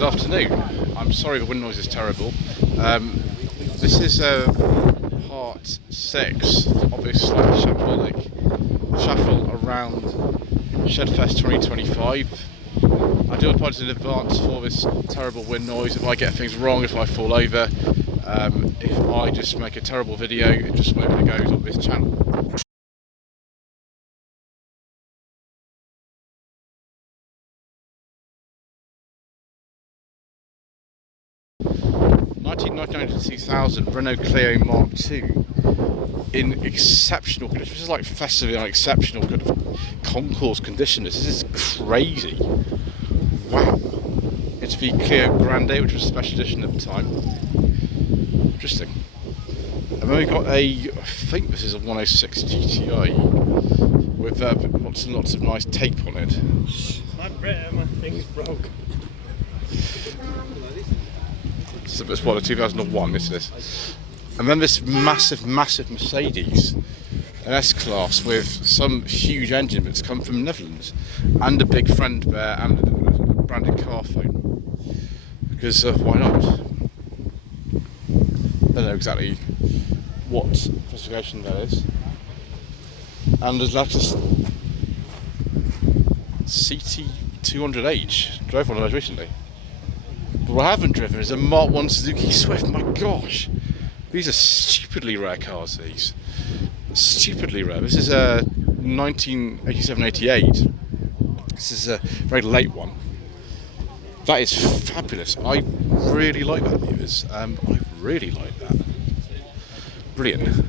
good afternoon. I'm sorry the wind noise is terrible. This is part 6 of this Shambolic shuffle around Shedfest 2025. I do apologise in advance for this terrible wind noise, if I get things wrong, if I fall over, if I just make a terrible video, just wherever it goes on this channel. 1999 to 2000 Renault Clio Mark II in exceptional condition. This is like festively on exceptional kind of concourse condition. This is crazy. Wow. It's the Clio Grande, which was a special edition at the time. Interesting. And then we've got I think this is a 106 GTI with lots and lots of nice tape on it. My thing's broke. So it's what, a 2001, this is. And then this massive Mercedes, an S-Class with some huge engine that's come from the Netherlands, and a big friend bear and a branded car phone. Because why not? I don't know exactly what specification that is. And there's like this CT200H, drove one of those recently. But what I haven't driven is a Mark I Suzuki Swift. My gosh, these are stupidly rare cars, these. Stupidly rare. This is a 1987-88. This is a very late one. That is fabulous. I really like that, viewers. I really like that. Brilliant.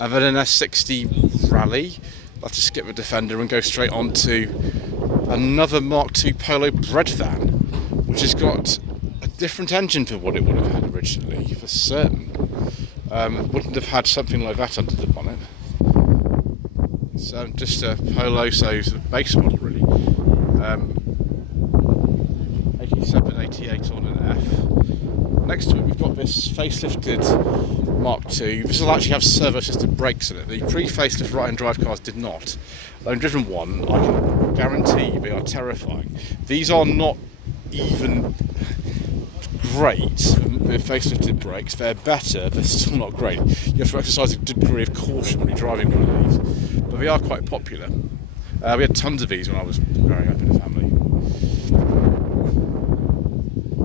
And then an S60 Rally. I'll have to skip the Defender and go straight on to another Mark II Polo bread van, which has got a different engine to what it would have had originally, for certain. Wouldn't have had something like that under the bonnet. It's just a Polo, so it's a base model really. 87, 88 on an F. Next to it we've got this facelifted Mark II. This will actually have servo-assisted brakes in it. The pre-facelift right-hand drive cars did not. I've driven one, I can guarantee they are terrifying. These are not even great, the facelifted brakes. They're better, they're still not great. You have to exercise a degree of caution when you're driving one of these, but they are quite popular. We had tons of these when I was growing up in a family.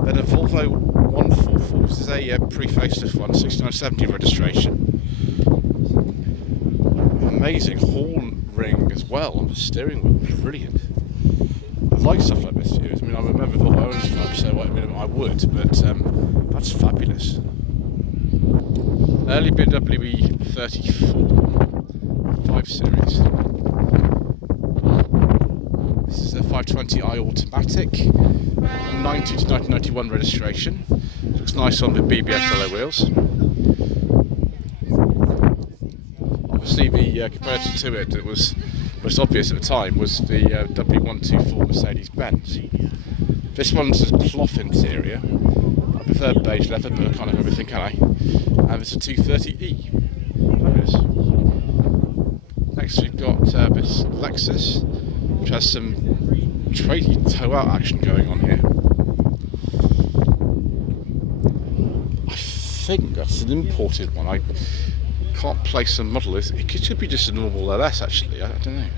Then a Volvo 144, this is a pre-facelift one, 6970 registration. Amazing horn ring as well on the steering wheel, brilliant. I like stuff like this, viewers. I mean, I'm a member of the Owners Club, so I would, but that's fabulous. Early BMW 34 5 Series. This is a 520i automatic, 90 to 1991 registration. Looks nice on the BBS alloy wheels. Obviously, the comparator to it that was most obvious at the time was the W124 Mercedes-Benz. This one's a cloth interior. I prefer beige leather, but I can't have everything, can I? And it's a 230e. Fabulous. Next we've got this Lexus, which has some tradie tow-out action going on here. I think that's an imported one. I can't place a model. It could be just a normal LS actually, I don't know.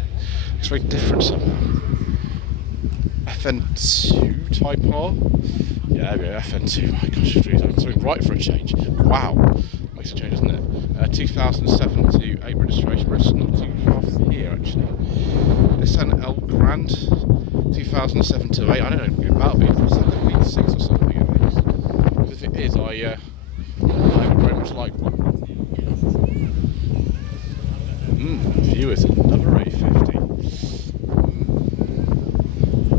It's very different somehow. FN2 Type R? Yeah, there we go, FN2. My gosh, I'm something right for a change. Wow, makes a change, doesn't it? 2007 to 8 registration, but it's not too far from here actually. This is an L Grand 2007 to 8. I don't know about these. It's like a V6 or something at least. Because if it is, I would very much like one. Viewers, another A50.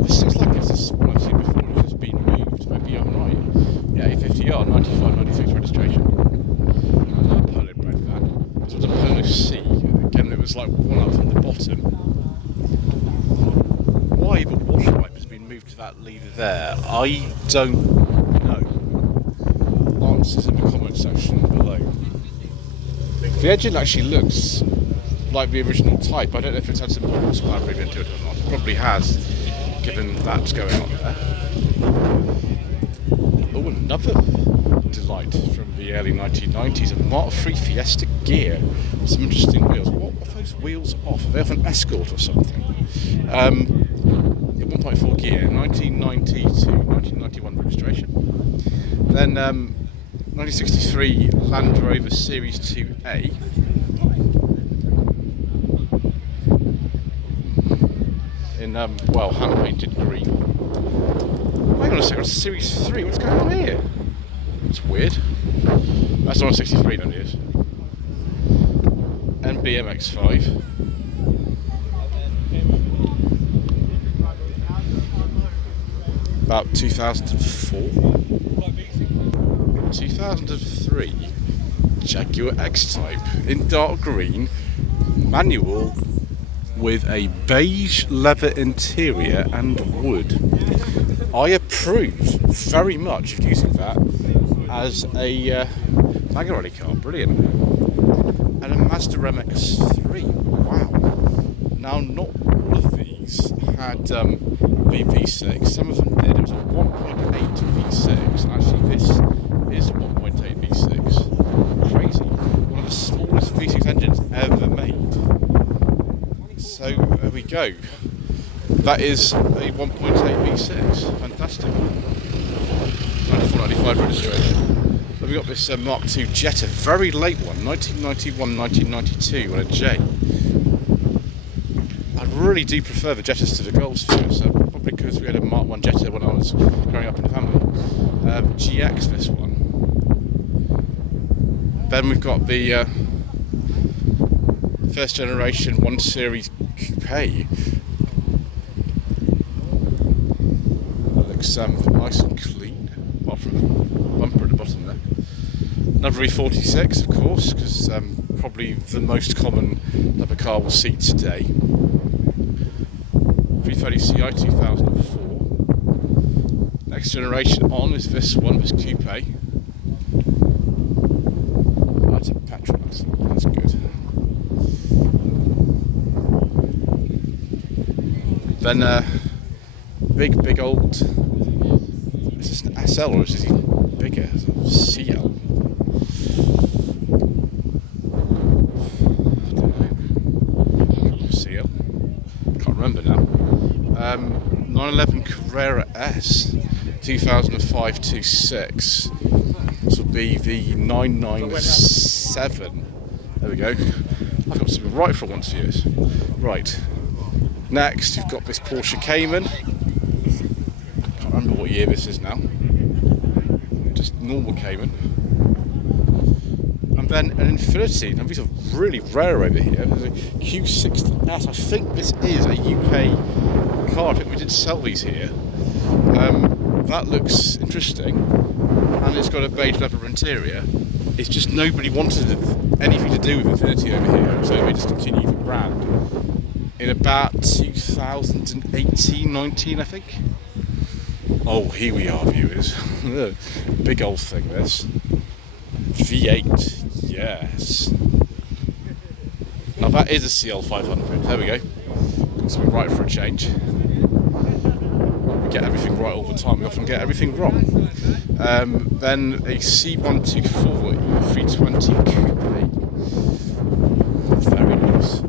This seems like it's one I've seen before, it's just been moved. Maybe I'm right. Yeah, A50R, 95, 96 registration. Another Polo bread van. This was a Polo C. Again, it was like one up from the bottom. Why the wash pipe has been moved to that lever there, I don't know. Answers in the comment section below. The engine actually looks like the original Type. I don't know if it's had some horsepower put into it or not. It probably has. given that's going on there. Oh, another delight from the early 1990s, a Mark III Fiesta gear. Some interesting wheels. What are those wheels off? Are they off an Escort or something? 1.4 gear, 1990 to 1991 registration. Then 1963 Land Rover Series 2A. In, well, hand-painted green. Hang on a second, it's Series 3, what's going on here? It's weird. That's not a 63 then, it is. NBMX5. About 2004. 2003 Jaguar X-Type in dark green, manual, with a beige leather interior and wood. I approve very much of using that as a wagon rally car. Brilliant. And a Mazda MX-3. Wow. Now, not all of these had V6. Some of them did. It was a 1.8 V6. Actually, this is a 1.8 V6. Crazy. One of the smallest V6 engines ever made. So there we go. That is a 1.8 V6. Fantastic. 94-95 registration. Then we got this Mark II Jetta, very late one, 1991-1992 on a J. I really do prefer the Jettas to the Golfs here, so probably because we had a Mark I Jetta when I was growing up in the family. GX this one. Then we've got the first generation 1 Series Coupe. That looks nice and clean, apart from the bumper at the bottom there. Another E46, of course, because probably the most common type of car we'll see today. 330 Ci 2004. Next generation on is this one, this coupe. Oh, it's a petrol, that's good. Then big old, is this an SL or is he bigger? CL? I don't know. CL? Can't remember now. 911 Carrera S 2005-26. This will be the 997. There we go. I've got something right for once, viewers. Right. Next, you've got this Porsche Cayman. Can't remember what year this is now. Just normal Cayman. And then an Infiniti. Now these are really rare over here. There's a Q60S. I think this is a UK car. I think we did sell these here. That looks interesting. And it's got a beige leather interior. It's just nobody wanted anything to do with Infiniti over here, so they discontinued the brand in about 2018-19, I think. Oh, here we are, viewers. Big old thing, this. V8, yes. Now that is a CL500, there we go. So we're right for a change. We get everything right all the time, we often get everything wrong. Then a C124 E320 Coupe. Very nice.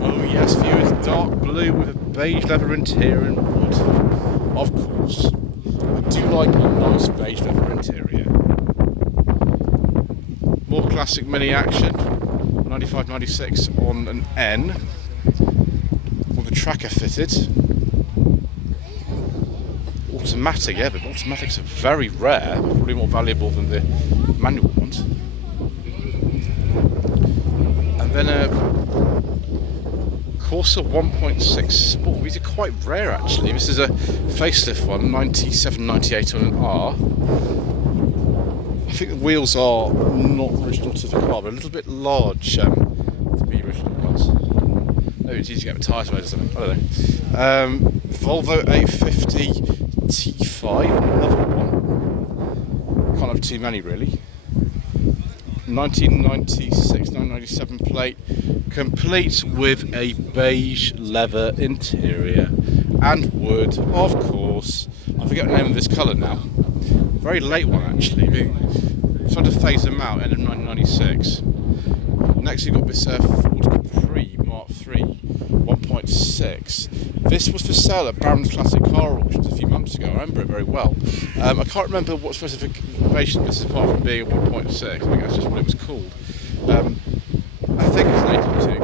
Oh yes, viewers, dark blue with a beige leather interior and wood. Of course. I do like a nice beige leather interior. More classic mini action. 95-96 on an N. With a tracker fitted. Automatic, yeah, but automatics are very rare. Probably more valuable than the manual ones. And then a Corsa 1.6 Sport. These are quite rare actually. This is a facelift one, 97-98 on an R. I think the wheels are not original to the car, but a little bit large to be original ones. Maybe it's easy to get the tyres made or something, I don't know. Volvo 850 T5, another one. Can't have too many really. 1996-1997 plate, complete with a beige leather interior and wood, of course. I forget the name of this colour now. Very late one actually. We tried to phase them out, end of 1996. Next we've got this Ford Capri Mark III 1.6. This was for sale at Barron's Classic Car Auctions a few months ago. I remember it very well. I can't remember what specification this is apart from being a 1.6. I think that's just what it was called. I think it's an 82.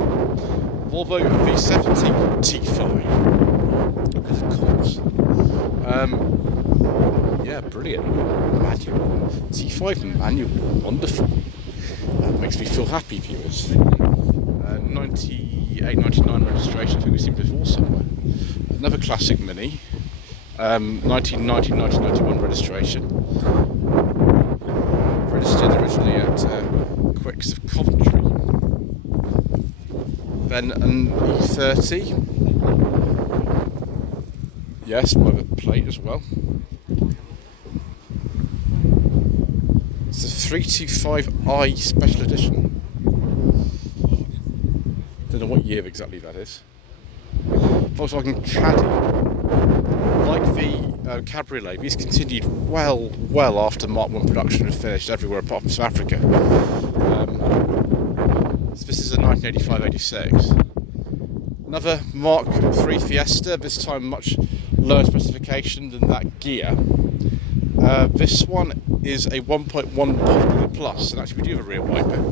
Volvo V70 T5. Of course. Yeah, brilliant. Manual. T5 manual. Wonderful. That makes me feel happy, viewers. 98, 99 registration, I think we've seen before somewhere. Another classic Mini. 1990, 1991 registration. Registered originally at Quicks of Coventry. Then an E30. Yes, private plate as well. It's a 325i Special Edition. Don't know what year exactly that is. Volkswagen Caddy. Like the Cabriolet, these continued well after Mark 1 production had finished everywhere apart from South Africa. So this is a 1985-86. Another Mark III Fiesta, this time much lower specification than that Ghia. This one is a 1.1 Popular Plus, and actually we do have a rear wiper,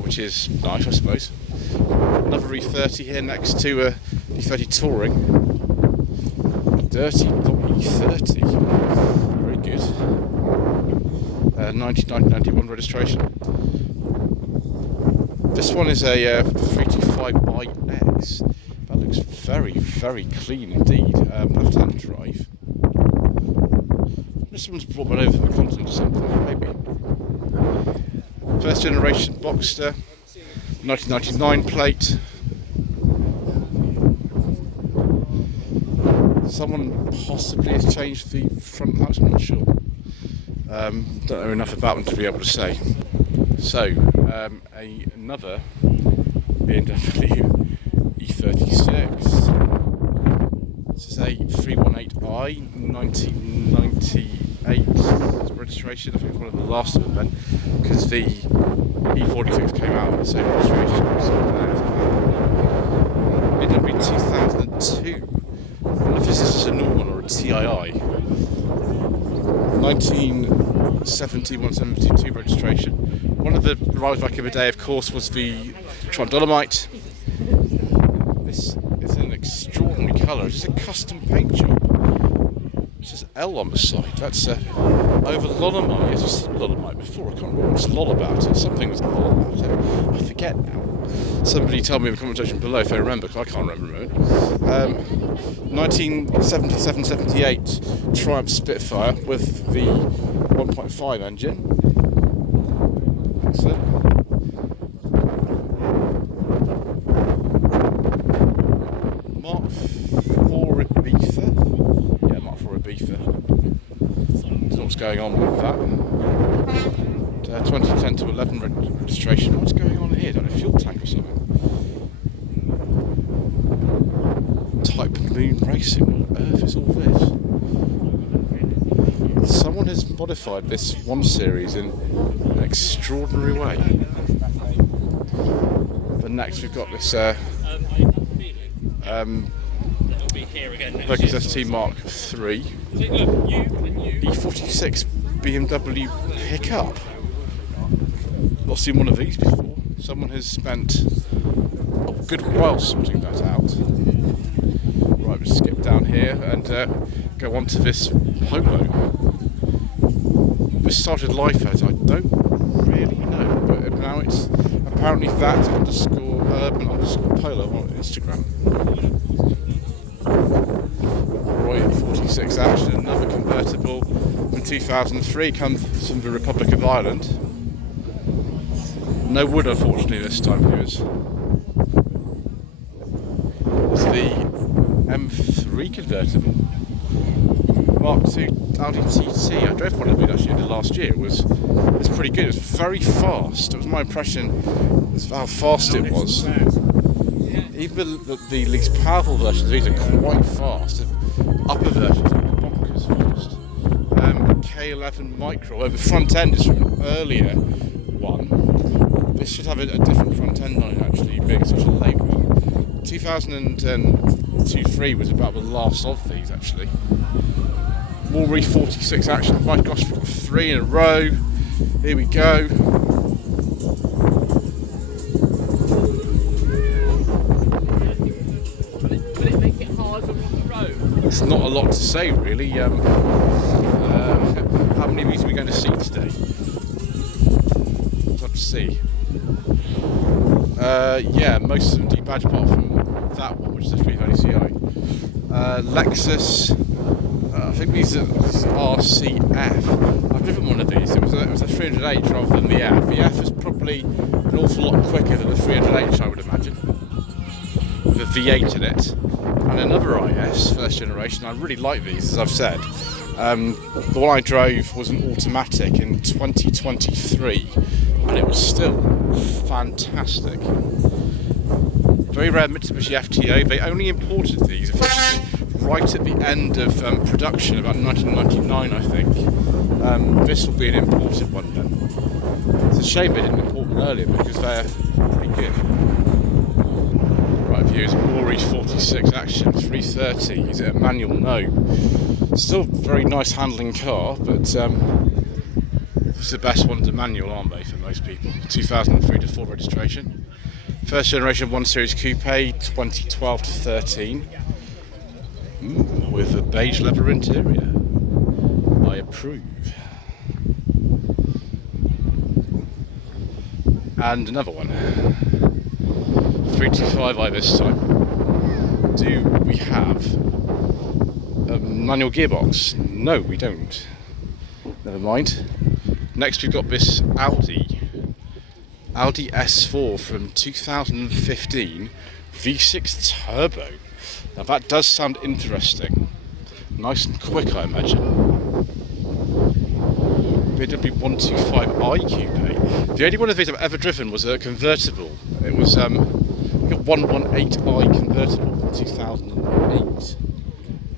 which is nice, I suppose. Another E30 here next to a E30 Touring. Dirty E30, very good. 1991 registration. This one is a 325iX. That looks very clean indeed. Left-hand drive. Someone's brought one over from the continent or something, maybe. First generation Boxster, 1999 plate. Someone possibly has changed the front lights, I'm not sure. Don't know enough about them to be able to say. So, another BMW E36. This is a 318i, 1998 registration. I think it's one of the last of them then, because the E46 came out with the same registration. BMW 2002. I don't know if this is just a normal one or a TII. 1970-172 registration. One of the rides back in the day, of course, was the Tron Dolomite. This is an extraordinary colour. It's just a custom paint job. It says L on the side. That's over Lolomite. Yes, you've seen Lolomite before. I can't remember what's Lol about it. Something was Lol about it. I forget now. Somebody tell me in the comment section below if they remember, because I can't remember it. 1977-78 Triumph Spitfire with the 1.5 engine. Excellent. Mark IV Ibiza. Yeah, Mark IV Ibiza. Don't know what's going on with that. 2010 to 11 registration. What's going on here? Don't know, fuel tank or something. Type Moon Racing. What on earth is all this? Someone has modified this 1 Series in an extraordinary way. But next we've got this Focus ST Mark III E46 BMW pickup. Not seen one of these before. Someone has spent a good while sorting that out. Right, we'll skip down here and go on to this Polo. This started life as, I don't really know, but now it's apparently that _urban_polo on Instagram. Roy 46 action, another convertible from 2003, comes from the Republic of Ireland. No wood, unfortunately, this time, viewers. It's the M3 convertible. Mark II Audi TT. I drove one of these actually last year. It was pretty good. It was very fast. It was my impression of how fast it was. even the least powerful versions of these are quite fast. The upper versions are bonkers fast. K11 Micro. The front end is from an earlier one. This should have a different front end on it actually, being such a late one. 2002-3 was about the last of these actually. Walry 46 action. My gosh, we've got 3 in a row. Here we go. Will it make it harder on the road? It's not a lot to say really. How many of these are we going to see today? We'll have to see. Yeah, most of them debadge apart from that one, which is a 330 Ci. Lexus. I think these are RCF. I've driven one of these. It was a 300H rather than the F. The F is probably an awful lot quicker than the 300H, I would imagine, with a V8 in it. And another IS, first generation. I really like these, as I've said. The one I drove was an automatic in 2023, and it was still fantastic. Very rare Mitsubishi FTO. They only imported these officially right at the end of production, about 1999, I think. This will be an imported one then. It's a shame they didn't import them earlier because they're pretty good. Right, viewers, Walry 46 action, 330. Is it a manual? No. Still very nice handling car, but it's the best ones are manual, aren't they, for most people? 2003 to 4 registration. First generation 1 Series Coupe, 2012 to 13. With a beige leather interior. I approve. And another one. 325i this time. Do we have a manual gearbox? No, we don't. Never mind. Next we've got this Audi S4 from 2015 V6 Turbo. Now that does sound interesting. Nice and quick, I imagine. BMW 125i Coupe. The only one of these I've ever driven was a convertible. It was a 118i convertible from 2008.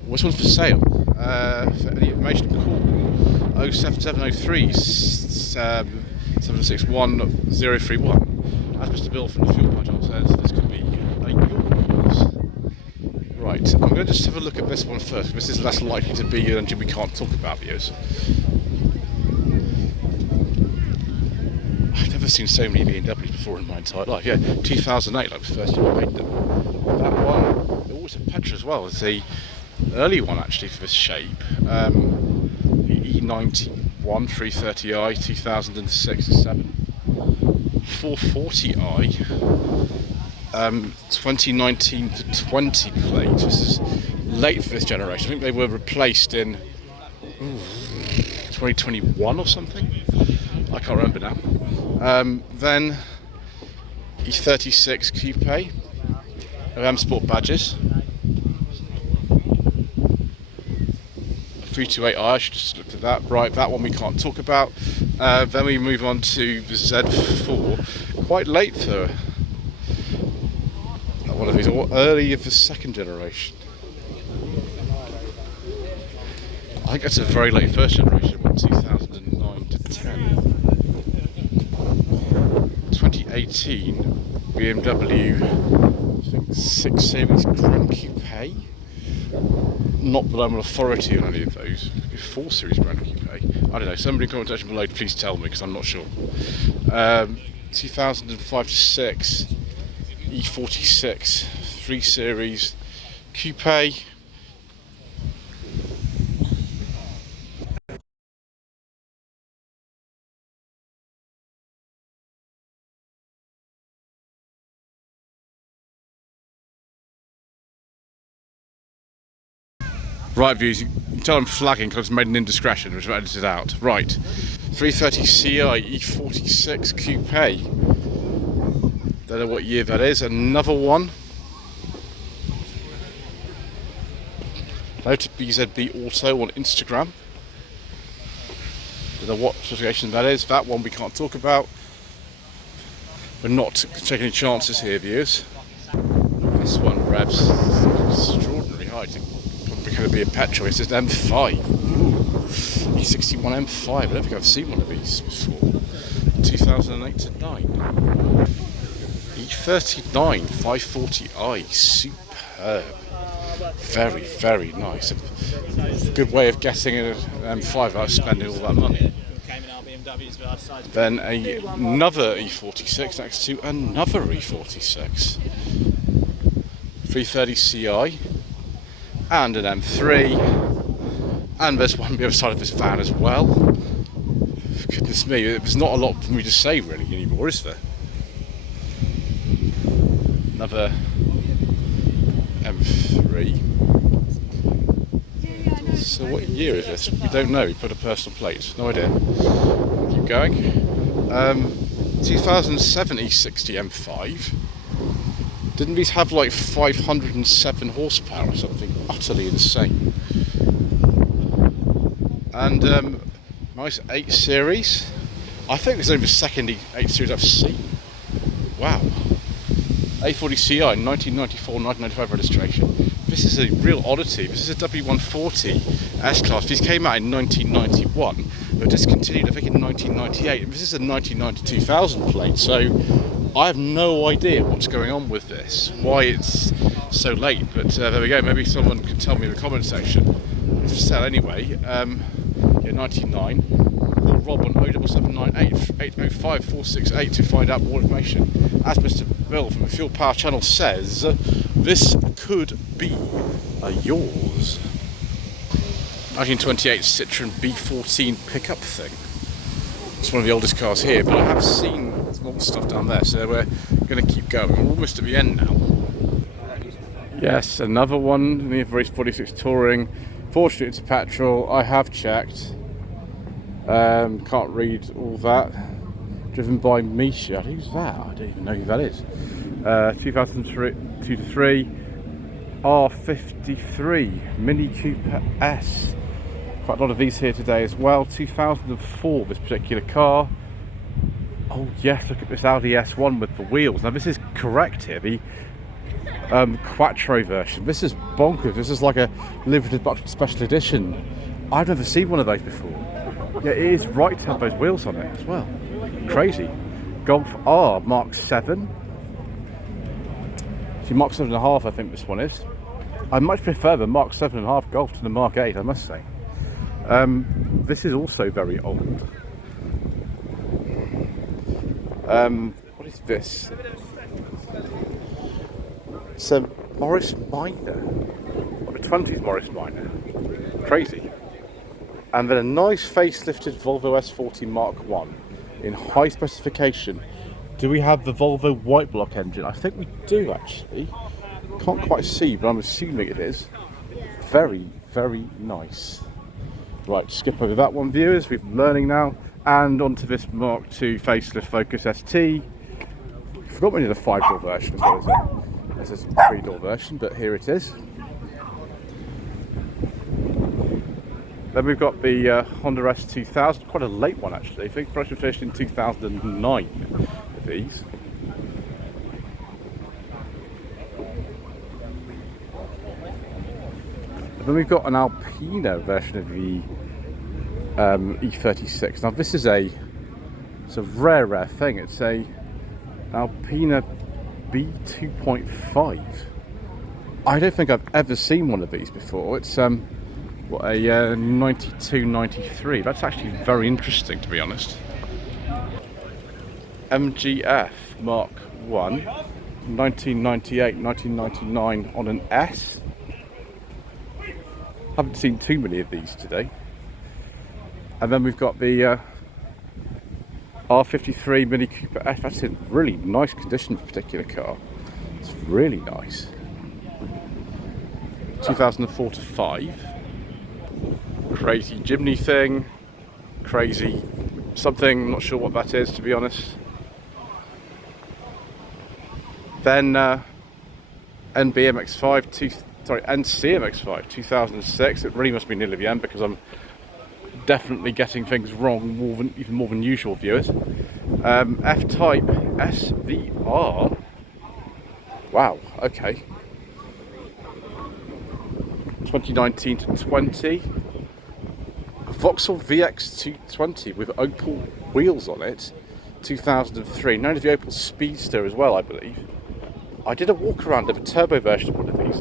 This one's for sale. For any information, call 07703 761 031. As Mr. Bill from the Fuel Patrol says, this could be yours. Right, I'm going to just have a look at this one first. This is less likely to be an engine we can't talk about, viewers. I've never seen so many BMWs before in my entire life. Yeah, 2008, like the first year I made them. That one, it always a Petra as well. It's the early one actually for this shape. The E91 330i 2006 to 7. 440i 2019 to 20 plate. This is late for this generation. I think they were replaced in 2021 or something. I can't remember now. Then E36 Coupe, Sport badges. 328i, I should just look at that. Right, that one we can't talk about. Then we move on to the Z4. Quite late for one of these, or early of the second generation. I think that's a very late first generation one, 2009 to 10. 2018 BMW, I think 6 Series Grand Coupe. Not that I'm an authority on any of those. 4 Series Grand Coupe. I don't know. Somebody in the comment section below, please tell me because I'm not sure. 2005 to 6 E46 3 Series Coupe. Right, viewers, you can tell I'm flagging because I've made an indiscretion, which I've edited out. Right, 330 Ci E46 Coupe. Don't know what year that is. Another one. Hello to BZB Auto on Instagram. Don't know what certification that is. That one we can't talk about. We're not taking any chances here, viewers. This one revs extraordinarily high. It's probably going to be a petrol. It's an M5. Ooh, E61 M5. I don't think I've seen one of these before. 2008 to 9. E39 540i. Superb. Very, very nice. A good way of getting an M5 without spending all that money. Then another E46 next to another E46. 330 Ci and an M3, and there's one on the other side of this van as well. Goodness me, there's not a lot for me to say really anymore, is there? Another M3. So what year is this? We don't know. We put a personal plate. No idea. Keep going. 2007 E60 M5. Didn't these have like 507 horsepower or something? Utterly insane. And nice 8 Series. I think this is only the second 8 Series I've seen. Wow. A40Ci 1994, 1995 registration. This is a real oddity. This is a W140 S-Class. These came out in 1991. They were discontinued, I think, in 1998. And this is a 1990-2000 plate. So I have no idea what's going on with this, why it's so late. But there we go. Maybe someone can tell me in the comment section. It's for sale anyway. Yeah, 99. Call Rob on 07798 805 468 to find out more information. As Mr. Bill from the Fuel Power channel says, this could be yours. 1928 Citroen B14 pickup thing. It's one of the oldest cars here, but I have seen some old stuff down there, so we're going to keep going. We're almost at the end now. Yes, another one, the Race 46 Touring. Fortunately, it's petrol. I have checked. Can't read all that. Driven by Misha. Who's that? I don't even know who that is. 2002 to 3. R53 Mini Cooper S. Quite a lot of these here today as well. 2004, this particular car. Oh yes, look at this Audi S1 with the wheels. Now this is correct here, the Quattro version. This is bonkers. This is like a limited but special edition. I've never seen one of those before. Yeah, it is right to have those wheels on it as well. Crazy. Golf R Mark 7. See, Mark 7.5 I think this one is. I much prefer the Mark 7.5 Golf to the Mark 8, I must say. This is also very old. What is this? It's a Morris Minor. Or a 20s Morris Minor. Crazy. And then a nice facelifted Volvo S40 Mark 1 in high specification. Do we have the Volvo white block engine? I think we do actually. Can't quite see, but I'm assuming it is. Very, very nice. Right, skip over that one, viewers. We're learning now. And onto this Mark II facelift Focus ST. I forgot we did a 5-door version as well as this is a 3-door version, but here it is. Then we've got the Honda S2000, quite a late one actually. I think production finished in 2009 of these. And then we've got an Alpina version of the E36. Now this is it's a rare thing. It's a Alpina B2.5. I don't think I've ever seen one of these before. It's what, a 92, 93. That's actually very interesting, to be honest. MGF Mark 1, 1998, 1999 on an S. Haven't seen too many of these today. And then we've got the R53 Mini Cooper F. That's in really nice condition for a particular car. It's really nice. 2004 to 5. Crazy Jimny thing. Crazy something, not sure what that is, to be honest. Then NCMX5 2006. It really must be nearly the end because I'm definitely getting things wrong even more than usual, viewers. F-Type SVR. Wow, okay. 2019 to 20. A Vauxhall VX220 with Opel wheels on it, 2003. Known as the Opel Speedster as well, I believe. I did a walk around of a turbo version of one of these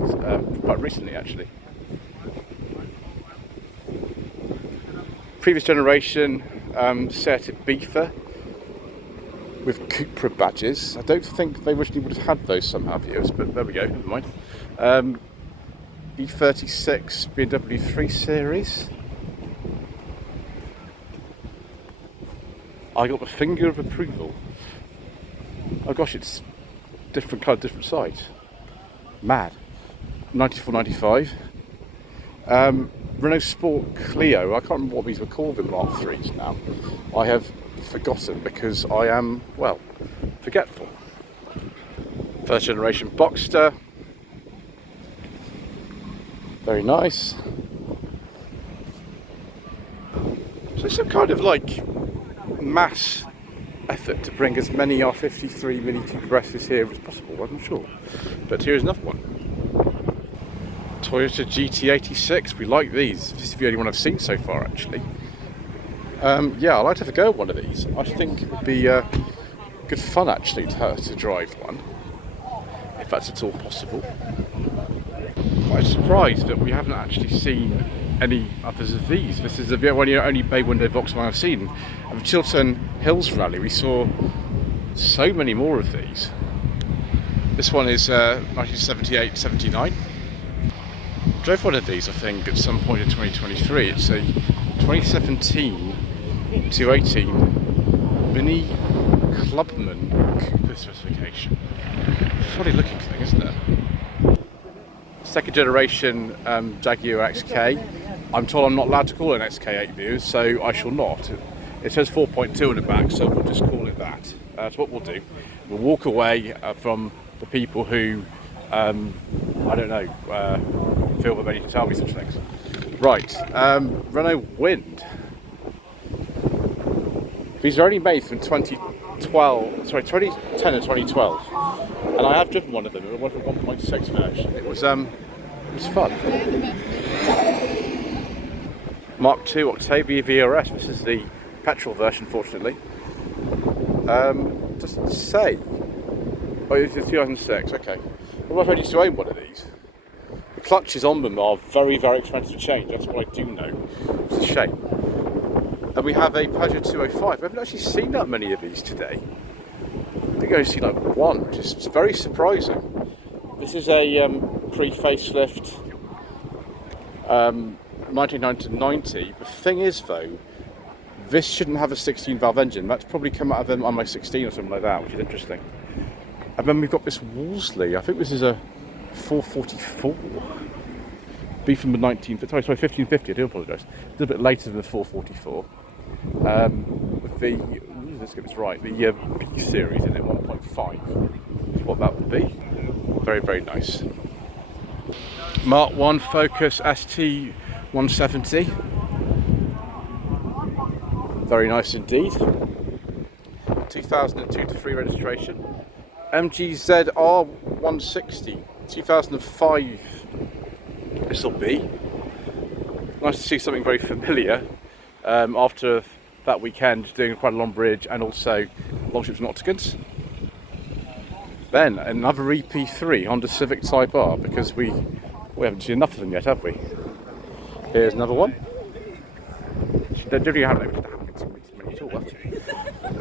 quite recently, actually. Previous generation Seat Ibiza with Cupra badges. I don't think they originally would have had those somehow, viewers, but there we go, never mind. E36 BMW 3 Series. I got the finger of approval. Oh gosh, it's different colour, different size. Mad. 94, 95. Renault Sport Clio. I can't remember what these were called in the R3s now. I have forgotten because I am, well, forgetful. First generation Boxster. Very nice. So some kind of like mass effort to bring as many R53 Mini Cooper S's here as possible, I'm not sure. But here's another one. Toyota GT86, we like these. This is the only one I've seen so far, actually. Yeah, I'd like to have a go at one of these. I think it would be good fun, actually, to drive one, if that's at all possible. Quite surprised that we haven't actually seen any others of these. This is the only bay window Volkswagen I've seen. At the Chiltern Hills rally, we saw so many more of these. This one is 1978-79. I drove one of these, I think, at some point in 2023. It's a 2017 to 18 Mini Clubman Cooper specification. Funny looking thing, isn't it? Second generation Jaguar XK. I'm told I'm not allowed to call it an XK8 views, so I shall not. It says 4.2 in the back, so we'll just call it that. That's what we'll do. We'll walk away from the people who, I don't know, feel that they need to tell me such things. Right, Renault Wind. These are only made from 2010 and 2012, and I have driven one of them. It was a 1.6 version. It was fun. Mark II Octavia VRS. This is the petrol version, fortunately. Doesn't say. Oh, it's 2006. Okay. Well, I've used to own one of these. The clutches on them are very, very expensive to change. That's what I do know. It's a shame. And we have a Peugeot 205. We haven't actually seen that many of these today. I think I only seen like one, which is very surprising. This is a pre-facelift 1990. The thing is, though, this shouldn't have a 16-valve engine. That's probably come out of them on my 16 or something like that, which is interesting. And then we've got this Wolseley. I think this is a 444. B from the 1550. I do apologise. A little bit later than the 444. With the, let's get this right, the B series in it, 1.5 is what that would be. Very, very nice. Mark I Focus ST 170. Very nice indeed. 2002 to 3 registration. MGZR 160, 2005. This will be. Nice to see something very familiar after that weekend doing quite a long bridge and also Longships and Octagons. Then another EP3 Honda Civic Type R, because we haven't seen enough of them yet, have we? Here's another one.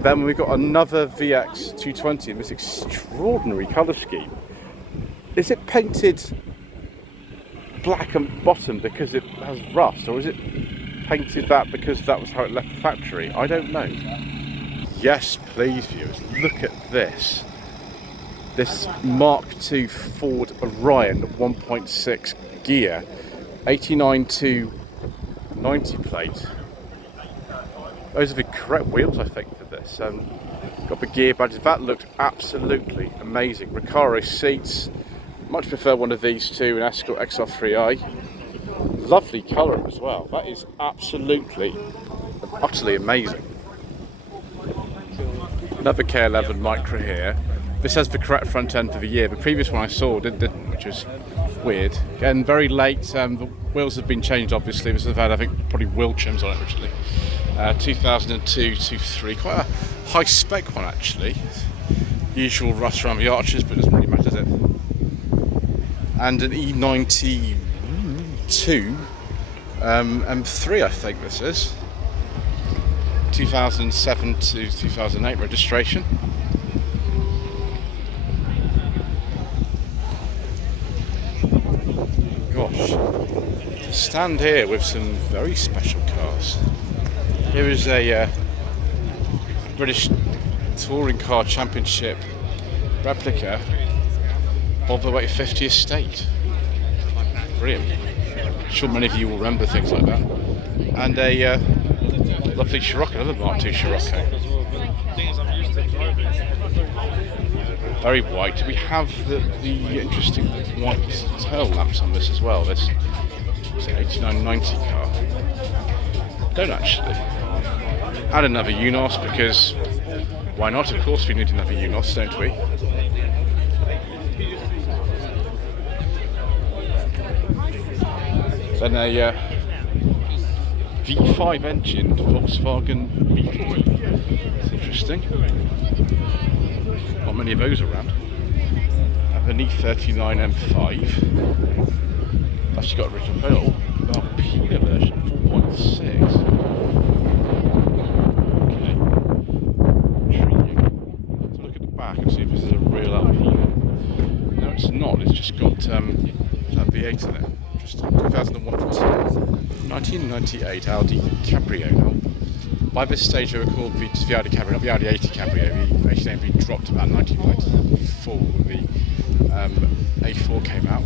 Then we've got another VX 220 in this extraordinary colour scheme. Is it painted black at bottom because it has rust, or is it painted that because that was how it left the factory? I don't know. Yes, please, viewers, look at this. This Mark II Ford Orion 1.6 gear, 89 to 90 plate. Those are the correct wheels, I think, for this. Got the gear badges. That looked absolutely amazing. Recaro seats. Much prefer one of these to an Escort XR3i. Lovely colour as well. That is absolutely, utterly amazing. Another K11 Micra here. This has the correct front end for the year. The previous one I saw didn't, which is weird. Again, very late. The wheels have been changed, obviously. This has had, I think, probably wheel trims on it originally. 2002-23, quite a high spec one actually. Usual rust around the arches, but it doesn't really matter, does it? And an E92 M3, I think this is. 2007 to 2008 registration. Gosh, stand here with some very special cars. Here is a British Touring Car Championship replica of the 50 estate. Brilliant. I'm sure many of you will remember things like that. And a lovely Scirocco, another Mark II Scirocco. Very white. We have the interesting white tail lamps on this as well. This is an 8990 car. Don't actually. Add another UNOS because why not? Of course we need another UNOS, don't we? Then a V5 engined Volkswagen Beetle. It's interesting. Not many of those around. Have an E39 M5. Actually got original pedal. Alpina version 4.6. Okay. Intriguing. Let's look at the back and see if this is a real Alpina. No, it's not. It's just got that V8 in it. Just 2001 to 1998 Audi Cabrio. Now, by this stage they were called the Audi Cabrio, not the Audi 80 Cabrio. The 80 name being dropped about 1994 when the A4 came out.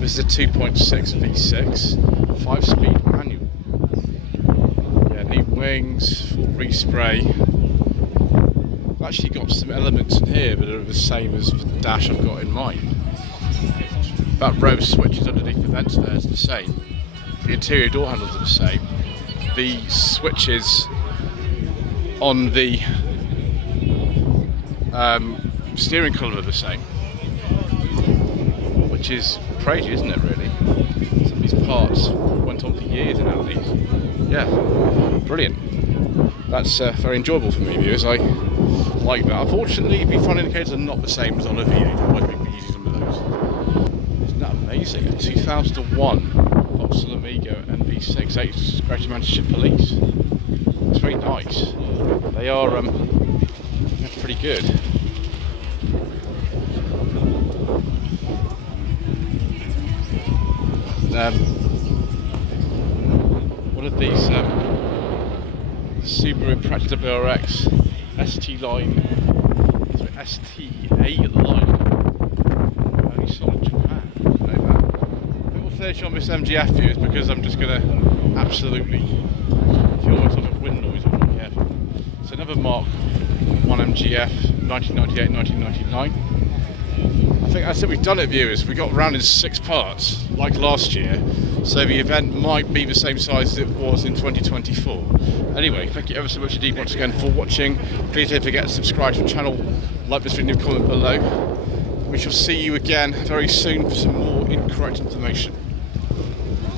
This is a 2.6 V6, 5-speed manual. Yeah, neat wings, full respray. I've actually got some elements in here that are the same as the dash I've got in mine. That row switches underneath the vents there is the same. The interior door handles are the same. The switches on the steering column are the same, which is crazy, isn't it, really? Some of these parts went on for years in Audi. Yeah, brilliant. That's very enjoyable for me, viewers. I like that. Unfortunately, the front indicators are not the same as on a V8. I might be using some of those. Isn't that amazing? A 2001 Vauxhall Amiga and V6 8 Greater Manchester Police. It's very nice. They are they're pretty good. One of these Subaru Impreza WRX STA line, only sold in Japan. I know that. I will finish on this MGF views because I'm just going to absolutely kill myself with wind noise if I'm not careful. So another Mark 1 MGF, 1998, 1999. I think that's it, we've done it, viewers. We got around in 6 parts, like last year, so the event might be the same size as it was in 2024. Anyway, thank you ever so much indeed once again for watching. Please don't forget to subscribe to the channel, like this video, comment below. We shall see you again very soon for some more incorrect information.